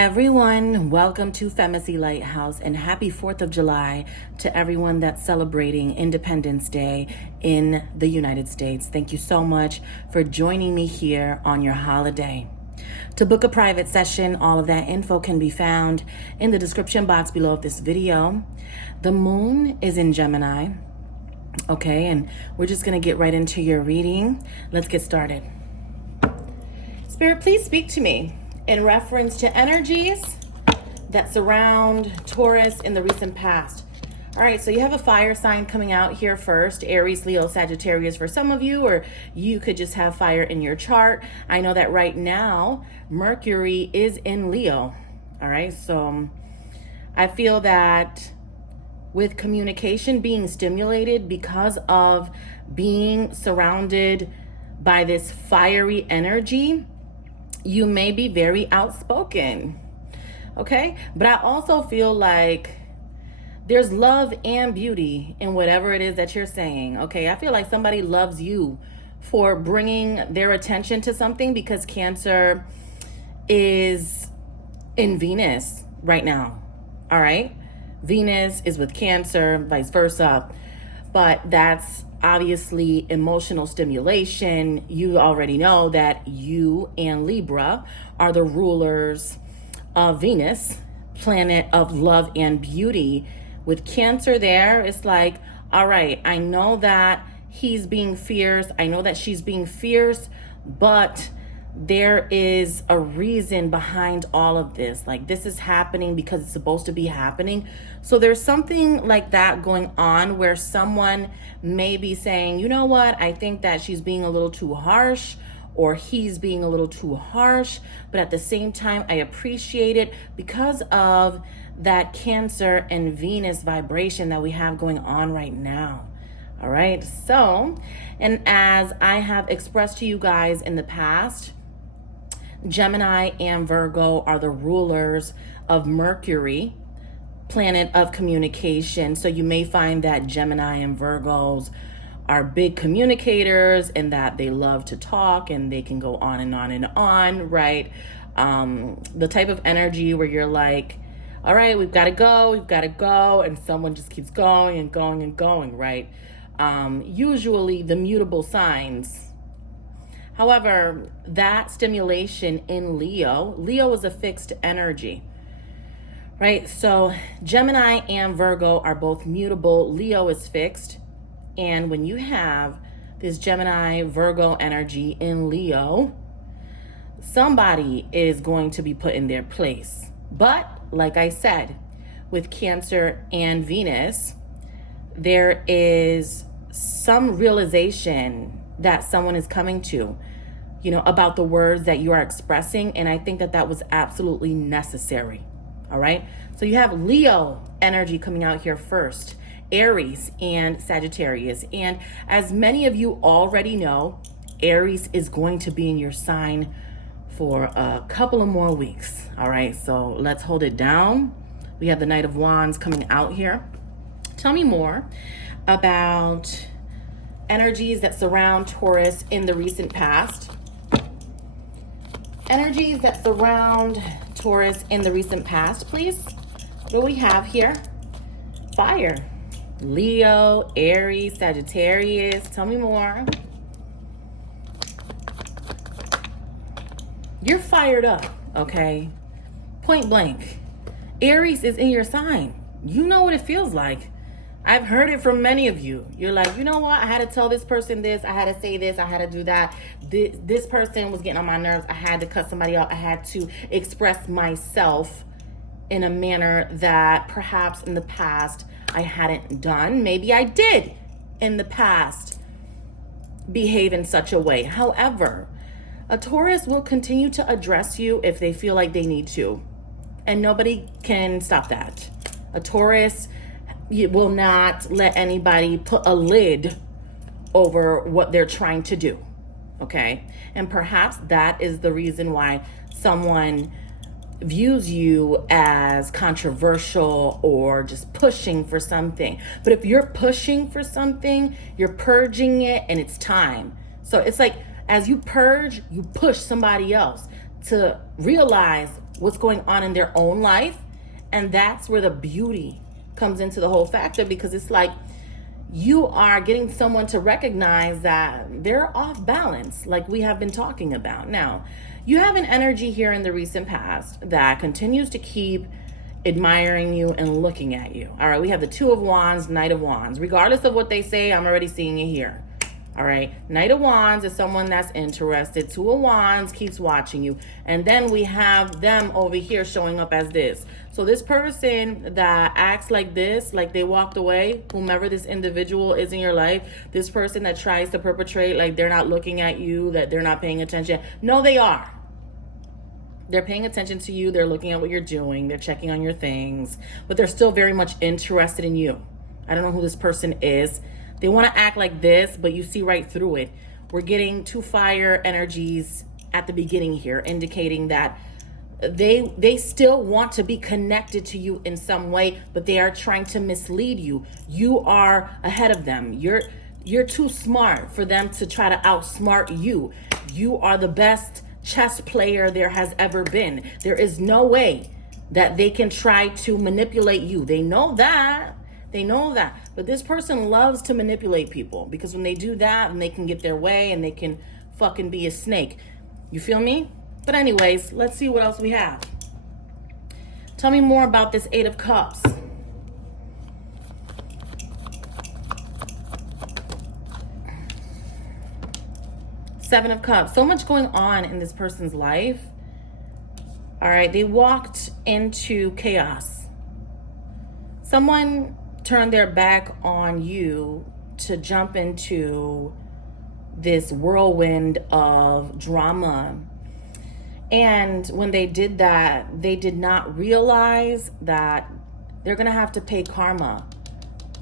Everyone, welcome to FEMACY'S LightHouse, and happy 4th of July to everyone that's celebrating Independence Day in the United States. Thank you so much for joining me here on your holiday. To book a private session, all of that info can be found in the description box below of this video. The moon is in Gemini, okay, and we're just gonna get right into your reading. Let's get started. Spirit, please speak to me in reference to energies that surround Taurus in the recent past. All right, so you have a fire sign coming out here first, Aries, Leo, Sagittarius for some of you, or you could just have fire in your chart. I know that right now, Mercury is in Leo. All right, so I feel that with communication being stimulated because of being surrounded by this fiery energy, you may be very outspoken, okay? But I also feel like there's love and beauty in whatever it is that you're saying, okay? I feel like somebody loves you for bringing their attention to something because Cancer is in Venus right now, all right? Venus is with Cancer, vice versa, but that's obviously emotional stimulation. You already know that you and Libra are the rulers of Venus, planet of love and beauty. With Cancer there, it's like, all right, I know that he's being fierce. I know that she's being fierce, but there is a reason behind all of this. Like, this is happening because it's supposed to be happening. So there's something like that going on where someone may be saying, you know what, I think that she's being a little too harsh, or he's being a little too harsh, but at the same time, I appreciate it because of that Cancer and Venus vibration that we have going on right now. All right, so, and as I have expressed to you guys in the past, Gemini and Virgo are the rulers of Mercury, planet of communication. So you may find that Gemini and Virgos are big communicators and that they love to talk and they can go on and on and on, right? The type of energy where you're like, all right, we've got to go, and someone just keeps going and going and going, right? Usually the mutable signs. However, that stimulation in Leo is a fixed energy, right? So Gemini and Virgo are both mutable. Leo is fixed. And when you have this Gemini Virgo energy in Leo, somebody is going to be put in their place. But like I said, with Cancer and Venus, there is some realization that someone is coming to, you know, about the words that you are expressing. And I think that that was absolutely necessary. All right. So you have Leo energy coming out here first, Aries and Sagittarius. And as many of you already know, Aries is going to be in your sign for a couple of more weeks. All right. So let's hold it down. We have the Knight of Wands coming out here. Tell me more about energies that surround Taurus in the recent past. Energies that surround Taurus in the recent past, please. What do we have here? Fire. Leo, Aries, Sagittarius. Tell me more. You're fired up, okay? Point blank. Aries is in your sign. You know what it feels like. I've heard it from many of you. You're like, you know what? I had to tell this person this. I had to say this. I had to do that. This person was getting on my nerves. I had to cut somebody out. I had to express myself in a manner that perhaps in the past I hadn't done. Maybe I did in the past behave in such a way. However, a Taurus will continue to address you if they feel like they need to. And nobody can stop that. A Taurus will not let anybody put a lid over what they're trying to do, okay? And perhaps that is the reason why someone views you as controversial or just pushing for something. But if you're pushing for something, you're purging it and it's time. So it's like, as you purge, you push somebody else to realize what's going on in their own life. And that's where the beauty comes into the whole factor, because it's like you are getting someone to recognize that they're off balance, like we have been talking about. Now, you have an energy here in the recent past that continues to keep admiring you and looking at you. All right, we have the Two of Wands, Knight of Wands. Regardless of what they say, I'm already seeing it here. All right, Knight of Wands is someone that's interested. Two of Wands keeps watching you. And then we have them over here showing up as this. So this person that acts like this, like they walked away, whomever this individual is in your life, this person that tries to perpetrate like they're not looking at you, that they're not paying attention. No, they are. They're paying attention to you. They're looking at what you're doing. They're checking on your things, but they're still very much interested in you. I don't know who this person is. They want to act like this, but you see right through it. We're getting two fire energies at the beginning here, indicating that they still want to be connected to you in some way, but they are trying to mislead you. You are ahead of them. You're too smart for them to try to outsmart you. You are the best chess player there has ever been. There is no way that they can try to manipulate you. They know that. They know that. But this person loves to manipulate people, because when they do that, then they can get their way and they can fucking be a snake. You feel me? But anyways, let's see what else we have. Tell me more about this Eight of Cups. Seven of Cups. So much going on in this person's life. All right, they walked into chaos. Someone turned their back on you to jump into this whirlwind of drama. And when they did that, they did not realize that they're going to have to pay karma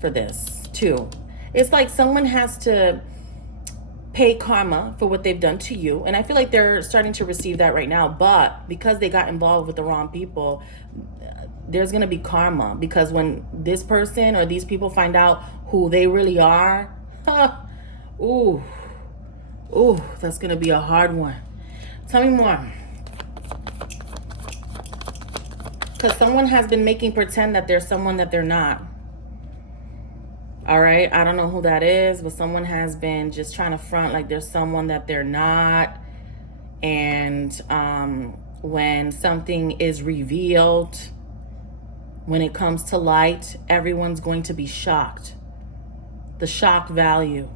for this too. It's like someone has to pay karma for what they've done to you. And I feel like they're starting to receive that right now. But because they got involved with the wrong people, there's going to be karma. Because when this person or these people find out who they really are, ooh, that's going to be a hard one. Tell me more. Because someone has been making pretend that they're someone that they're not. All right, I don't know who that is, but someone has been just trying to front like there's someone that they're not. And when something is revealed, when it comes to light, everyone's going to be shocked. The shock value.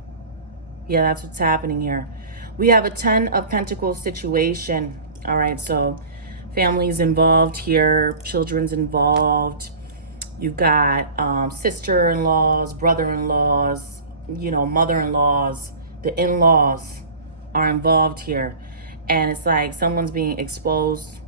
Yeah, that's what's happening here. We have a 10 of Pentacles situation. All right, so families involved here, children's involved. You've got sister-in-laws, brother-in-laws, mother-in-laws. The in-laws are involved here. And it's like someone's being exposed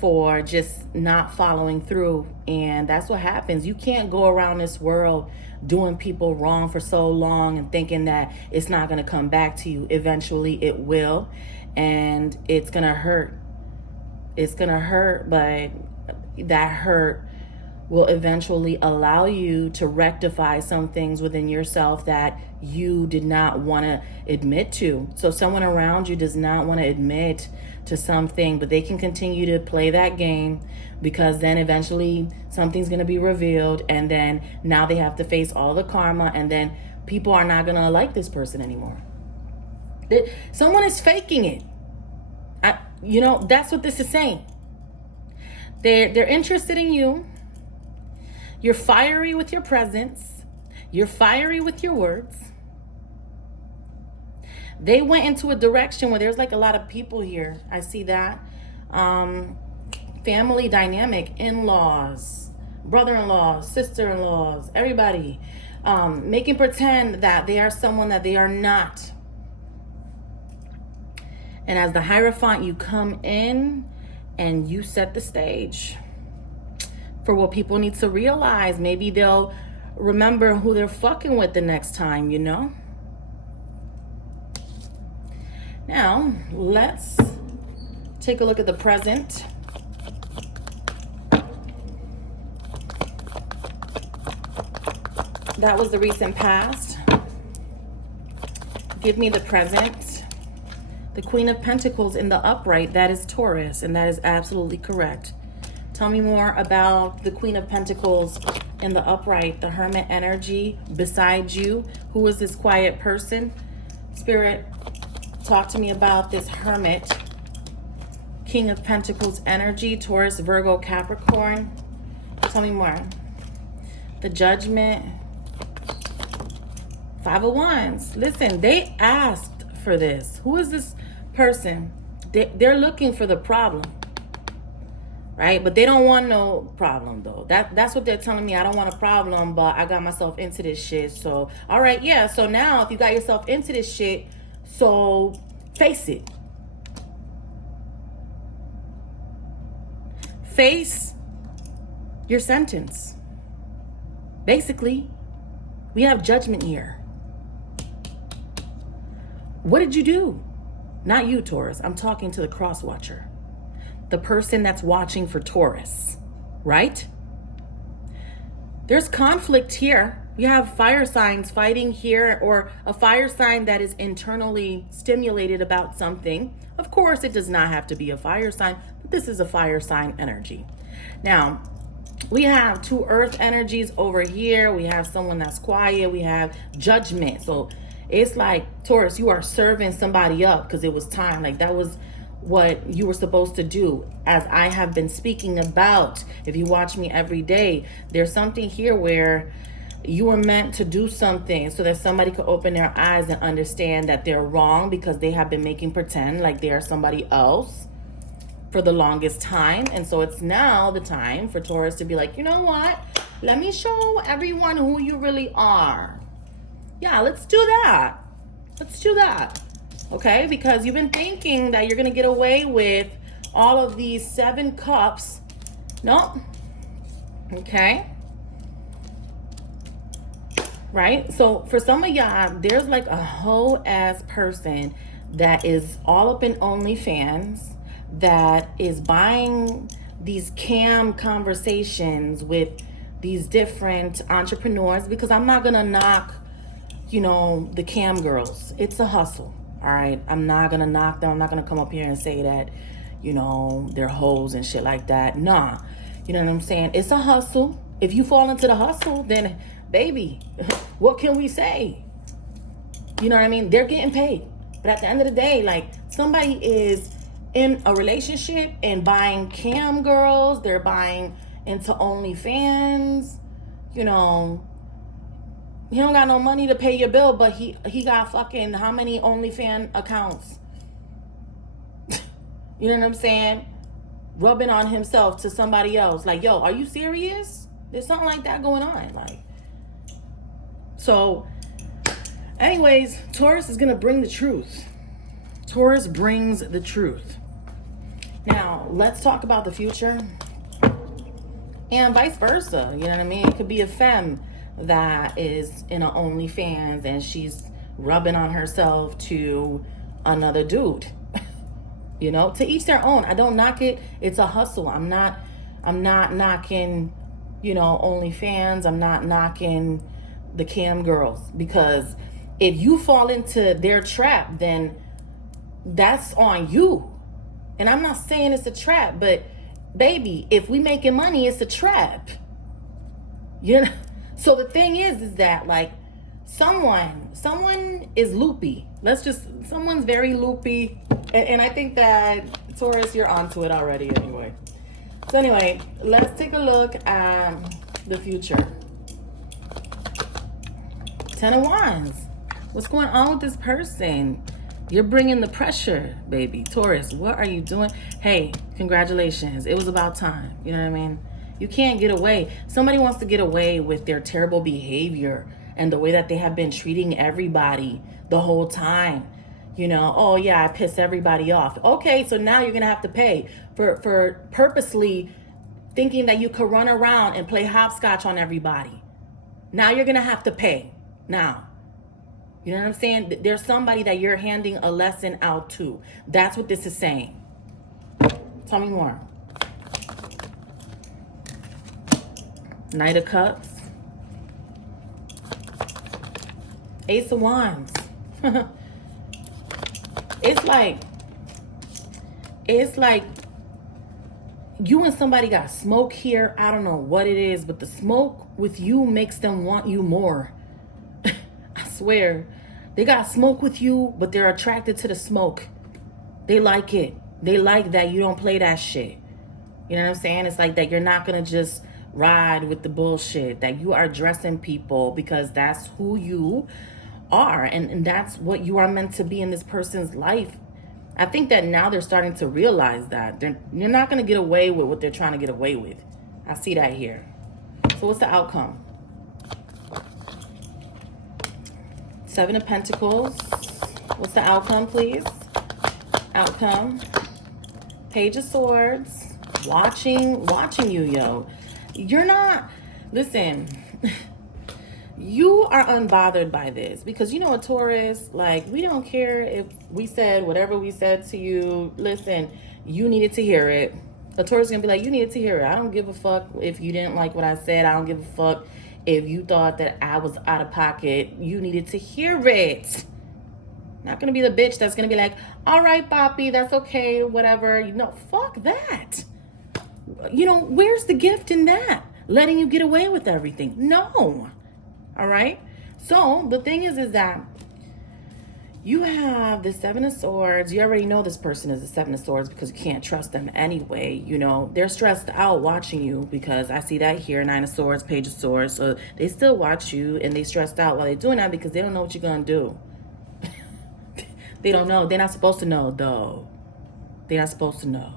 for just not following through. And that's what happens. You can't go around this world doing people wrong for so long and thinking that it's not going to come back to you. Eventually it will. And it's going to hurt. It's going to hurt, but that hurt will eventually allow you to rectify some things within yourself that you did not want to admit to. So someone around you does not want to admit to something, but they can continue to play that game, because then eventually something's going to be revealed, and then now they have to face all the karma, and then people are not going to like this person anymore. Someone is faking it. That's what this is saying. They're interested in you. You're fiery with your presence. You're fiery with your words. They went into a direction where there's like a lot of people here. I see that. Family dynamic, in-laws, brother-in-laws, sister-in-laws, everybody. Making pretend that they are someone that they are not. And as the Hierophant, you come in and you set the stage for what people need to realize. Maybe they'll remember who they're fucking with the next time, Now, let's take a look at the present. That was the recent past. Give me the present. The Queen of Pentacles in the upright, that is Taurus, and that is absolutely correct. Tell me more about the Queen of Pentacles in the upright, the Hermit energy beside you. Who is this quiet person? Spirit, talk to me about this Hermit, King of Pentacles energy, Taurus, Virgo, Capricorn. Tell me more. The Judgment, Five of Wands. Listen, they asked for this. Who is this person? They're looking for the problem, right? But they don't want no problem, though. That's what they're telling me. I don't want a problem, but I got myself into this shit. So, all right, yeah. So now if you got yourself into this shit, so face it. Face your sentence. Basically, we have Judgment here. What did you do? Not you, Taurus. I'm talking to the cross watcher. The person that's watching for Taurus, right? There's conflict here. We have fire signs fighting here, or a fire sign that is internally stimulated about something. Of course, it does not have to be a fire sign, but this is a fire sign energy. Now, we have two earth energies over here. We have someone that's quiet. We have Judgment. So it's like, Taurus, you are serving somebody up because it was time. Like, that was what you were supposed to do. As I have been speaking about, if you watch me every day, there's something here where you were meant to do something so that somebody could open their eyes and understand that they're wrong, because they have been making pretend like they are somebody else for the longest time. And so it's now the time for Taurus to be like, you know what? Let me show everyone who you really are. Yeah, let's do that. Let's do that. Okay? Because you've been thinking that you're going to get away with all of these 7 cups. Nope. Okay? Right? So for some of y'all, there's like a whole ass person that is all up in OnlyFans, that is buying these cam conversations with these different entrepreneurs, because I'm not gonna knock, you know, the cam girls. It's a hustle, all right? I'm not gonna knock them. I'm not gonna come up here and say that, you know, they're hoes and shit like that. Nah, you know what I'm saying? It's a hustle. If you fall into the hustle, then baby, what can we say? You know what I mean? They're getting paid. But at the end of the day, like, somebody is in a relationship and buying cam girls, they're buying into OnlyFans, you know, he don't got no money to pay your bill, but he got fucking how many OnlyFans accounts? You know what I'm saying? Rubbing on himself to somebody else. Like, yo, are you serious? There's something like that going on. Like, so anyways, Taurus is going to bring the truth. Taurus brings the truth. Now, let's talk about the future. And vice versa. You know what I mean? It could be a femme that is in an OnlyFans and she's rubbing on herself to another dude. You know, to each their own. I don't knock it. It's a hustle. I'm not knocking, you know, OnlyFans. I'm not knocking the cam girls, because if you fall into their trap, then that's on you. And I'm not saying it's a trap, but baby, if we making money, it's a trap. You know? So the thing is that, like, someone is loopy. Someone's very loopy. And I think that, Taurus, you're onto it already anyway. So anyway, let's take a look at the future. 10 of Wands. What's going on with this person? You're bringing the pressure, baby. Taurus, what are you doing? Hey, congratulations. It was about time. You know what I mean? You can't get away. Somebody wants to get away with their terrible behavior and the way that they have been treating everybody the whole time. You know, oh yeah, I piss everybody off. Okay, so now you're going to have to pay for purposely thinking that you could run around and play hopscotch on everybody. Now you're going to have to pay. Now, you know what I'm saying? There's somebody that you're handing a lesson out to. That's what this is saying. Tell me more. Knight of Cups. Ace of Wands. It's like It's like you and somebody got smoke here. I don't know what it is, but the smoke with you makes them want you more. I swear. They got smoke with you, but they're attracted to the smoke. They like it. They like that you don't play that shit. You know what I'm saying? It's like that you're not going to just ride with the bullshit, that you are addressing people because that's who you are. And that's what you are meant to be in this person's life. I think that now they're starting to realize that you're not going to get away with what they're trying to get away with. I see that here. So what's the outcome? Seven of Pentacles. What's the outcome, please? Outcome. Page of Swords. Watching you, yo. You're not, listen, you are unbothered by this because you know a Taurus, like, we don't care if we said whatever we said to you. Listen, you needed to hear it. A Taurus is gonna be like, you needed to hear it. I don't give a fuck if you didn't like what I said. I don't give a fuck if you thought that I was out of pocket. You needed to hear it. Not gonna be the bitch that's gonna be like, all right, Poppy, that's okay, whatever. You know, fuck that. You know, where's the gift in that? Letting you get away with everything. No. All right. So the thing is that you have the Seven of Swords. You already know this person is the Seven of Swords because you can't trust them anyway. You know, they're stressed out watching you because I see that here, Nine of Swords, Page of Swords. So they still watch you and they stressed out while they're doing that because they don't know what you're going to do. They don't know. They're not supposed to know, though. They're not supposed to know.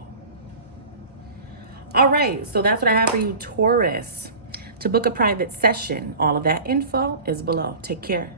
All right. So that's what I have for you, Taurus. To book a private session, all of that info is below. Take care.